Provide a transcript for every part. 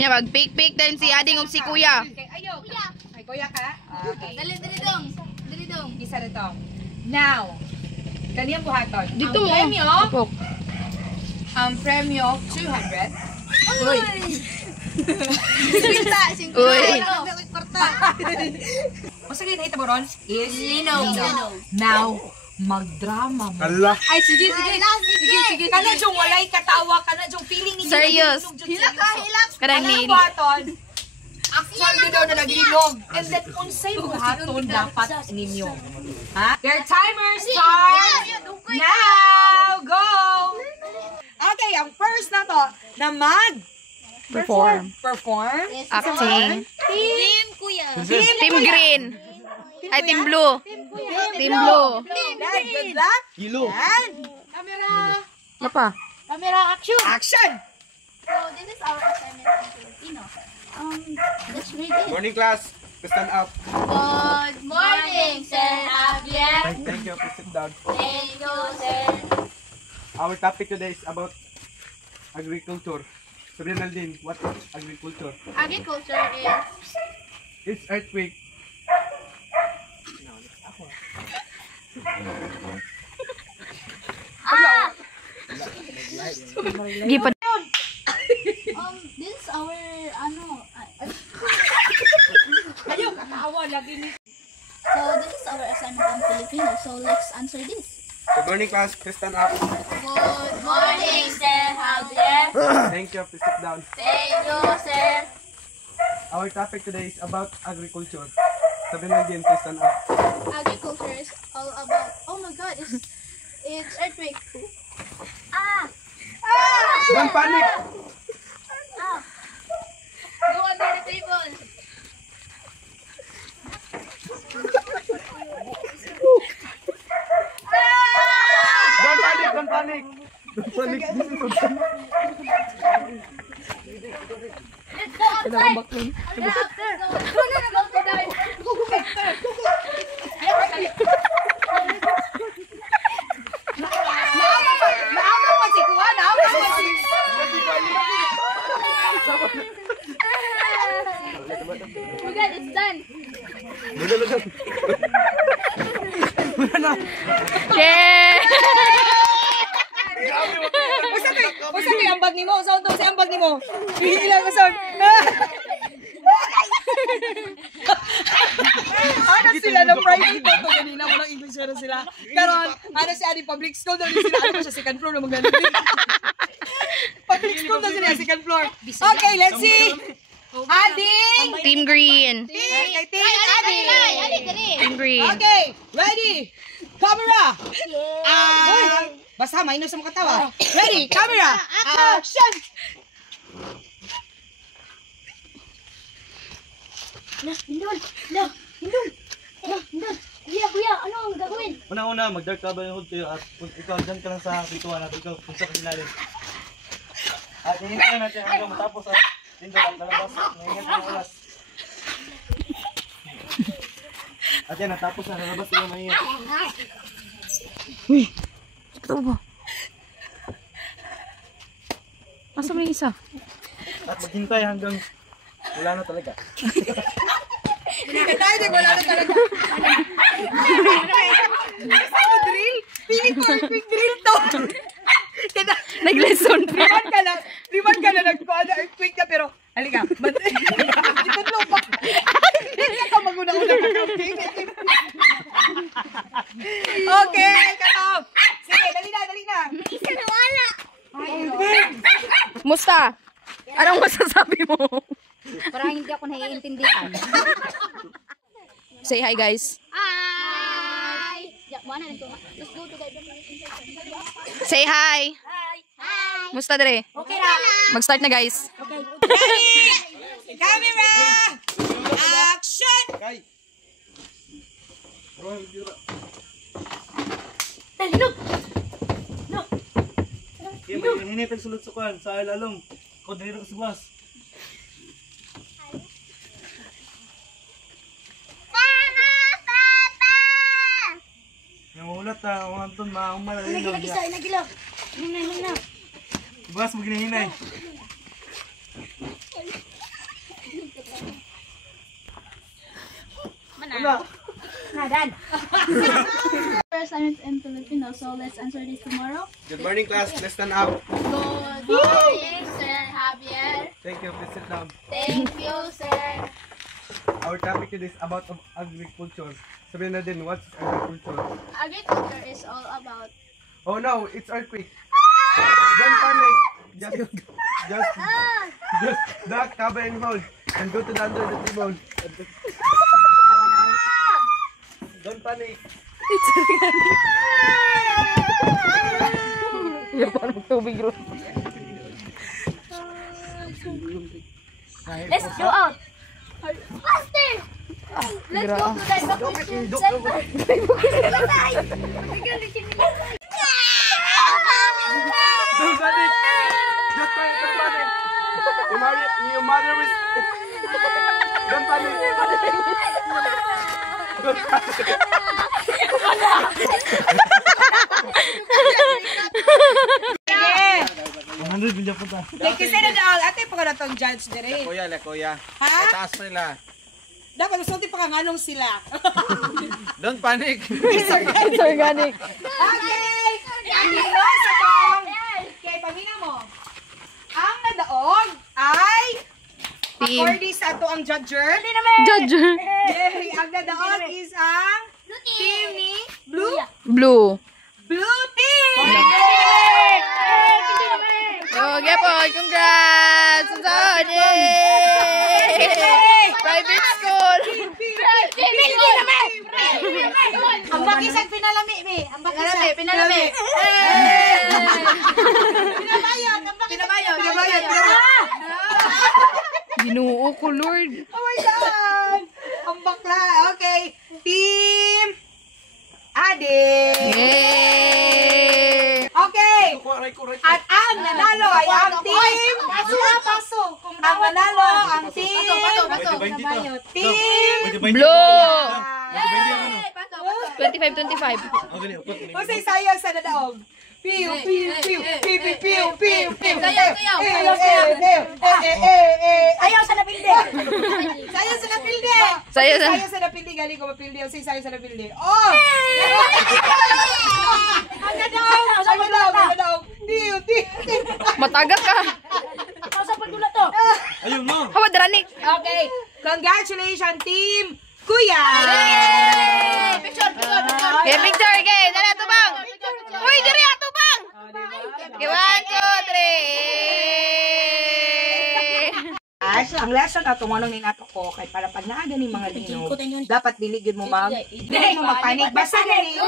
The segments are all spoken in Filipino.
Nya mag-pick din si Ading ug si Kuya. Ayaw. Ay Kuya ka? Okay. Dali dong. Isa dito. Now, kaniyang buhaton. Dito. Ang premyo 200. Uy. Uy. O sige, nahita mo ron is Linaw. Now, magdrama mo. Kala. Ay, sige. Kana jung walay katawa, kana jung feeling ninyo. Serious. Hilak. Karang Kanang nil. buhaton. Actual din daw na naglilog. And then, unsay buhaton dapat ninyo. Ha? Your timer starts now! Go! Okay, ang first na to, na Perform. Acting. Team Kuya. Team Green. Ay, Team Blue. Team Blue. Good luck. Kilo. And, camera. Apa? Camera action. Action! So this is our assignment in Filipino. Let's read it. Morning class. Stand up. Good morning, Sir Javier. Thank you. Please sit down. Thank you, sir. Our topic today is about agriculture. So Rinaldine, what is agriculture? Agriculture is It's earthquake. Gipa. this is our Ayaw, katawa lagi ni. So this is our assignment in Filipino. So let's answer this. Good morning class. Please stand up. Good morning, Sir Javier. Thank you. Please sit down. Thank you, sir. Our topic today is about agriculture. So Rinaldine, please stand up. Agriculture is all about. Oh my God! It's earthquake. Don't panic. Go under the table. Don't panic. Don't panic. This is okay. Let's go outside. Yeah, after. Go. Naaman pa si Kuha, naaman pa si... We got it's done. Yeah! Basta kayo ang bag ni mo. Saan to? Saan ang bag ni mo? Hihilang ko saan. Ano sila na private to? Ganina mo ng English na sila. Pero ano si Adi, public school daw din sila. Ano siya, second floor na magaling din. Public school daw sila, second floor. Okay, let's see. Adi! Team Green. Okay, Adi. Team Green. Okay, ready? Camera! Basta, mainos sa mga katawa. Ready, camera! Action! Hindol. Kuya, ano ang gagawin? Una-una, mag-dark cover yung hood kayo at kung ikaw dyan ka lang sa pituan at ikaw punta ka sinalim. At hihintayin natin hanggang matapos at dito at lalabas at maingat ang oras. At yan, natapos na lalabas yung maingat. Uy! Ito ba? Asa mo yung isa? At maghintay hanggang wala na talaga. Tayo din, wala na talaga. Saan mo drill? Pili ko quick drill to. Nag-lesson pa. Riman ka na nagkuha quick ka pero halika. Ito pa. Hindi ka maguna-una ka. Okay, katap. Sige, dali na. Isa na wala. Musta? Anong masasabi mo? Parang hindi ako naiintindihan. Say hi guys. Hi! Let's go to the Say hi. Hi! Musta dre? Okay na. Mag-start na guys. Ready? Camera! Action! Kay. Kaya mag-hinit ang sulut-sukan sa ilalong. Kung dito ka sa bus. Yung Maulat ta, umanton maumala ilog. Nagilog. Hina. Bukas mo ginahinay. First time in Filipino, so let's answer this tomorrow. Good morning, class. Let's stand up. Good morning, Sir Javier. Thank you. Please sit down. Thank you, sir. Our topic today is about agriculture. Sabihin na din, what's agriculture? Agriculture is all about Oh no, it's earthquake. Don't panic. Just duck, cover and hold. And go to the under the table. Don't panic. Let's go out. Faster! Let's go to the evacuation center. Don't panic. Just quiet, don't panic. Your mother is... Don't panic. Don't panic. Kasi na daw, ate pa na tong judge dire. Kuya. Ha? Taas pa nila. Dapat usunti pa kanganong sila. Don't panic. It's organic. Okay! Ang Pinoy sa tong... Okay, pamina mo. Ang nadaog ay... Team. According sa ato ang judger. Judger. Yay! Ang nadaog is ang... Team ni Blue. Blue. Blue team! Oh, Gepon, congrats! Saan? Private school. Ang bakisag pinalami, me. Ang bakisag. Pinalami. Pinabayad. Ang bakisag. Pinabayad. Ginoo ko, Lord. Oh my God! Ang bakla. Okay. Team Ade. Yay! Okay. At ang nanalo ay ang team... Paso. Ang nanalo ang team... Team... Blue. Ah. 25-25. O say sayang sa nadaog. Piu. Ayaw sa napilde. Sayaw sa napilde. Sayaw sa- Sayaw sa napilde. Galing ko mapilde. O say sayaw sa napilde. Oh! Ang nadaog. Piu. Mataga ka. Ayun mo. Hawad ranik. Okay. Congratulations, Team Kuya! Picture. Okay, picture. Okay, dala tubang. Uy, diri ato bang. Okay, 1, 2, 3. Ang lesson ato mo nung ninato ko kay para pag naada ni mga linog, dapat diligid mo dili mo magpanik. Basta gani.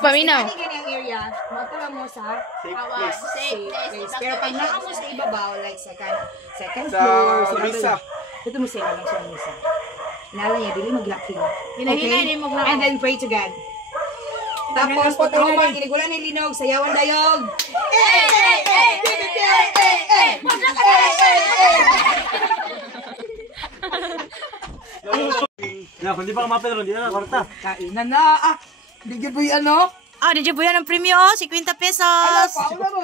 Paminaw. Gani ang area. Matula mo sa Safe place. Pero pag naa mo sa ibabaw, like second Sa floor, misa. ito mo sila lang sa misa. Inala niya, dili mag-locking. Hinay, mag-lock. And then pray to God. Tapos, pagkaroon, kinigulan ni Linog, sayawan dayog. Ya, kung di pa kumapit ron, di na kwarta. Kainan na. Bigyan mo yung ano? Ah, di po yan ang premyo, 50 pesos. Paula mo.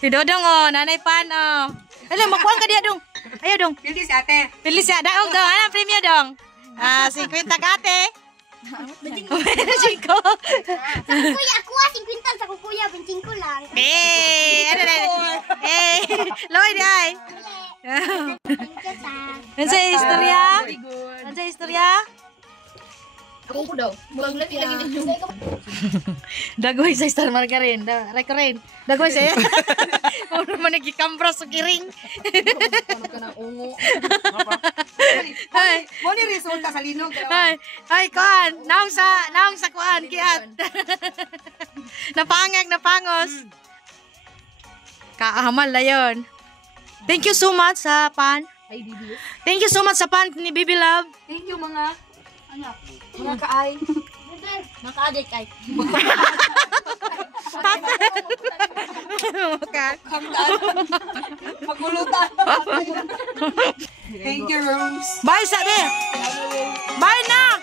Si Dodong, oh, nanay pan, oh. Alam, makuha ka dia, dong. Ayaw, dong. Pildi si ate. Pilis ya, daog, dong. Ano ang premyo, dong? 50 ka, ate. Cinco. Kuya, ako 50 sa kuya, 25 lang. Ano na? Loy, di ay. Ano sa istorya? Ano sa istorya? Ako po daw. Lagi ninyo. Dagoy sa Star Margarine. Rekurin. Dagoy sa Ano man nagkikambra sa kiring. Ay, Mo ni resulta sa Linog. ay, kuan. Naong sa kuan, kiat. Napangos. Kaahamal na yun. Thank you so much sa pan. Thank you so much sa pan ni Bibi Love. Thank you mga mga kaay. Maka-addict ay. Okay. Pagulutan. Thank you Rose. Bye, sabi. Bye, Nak.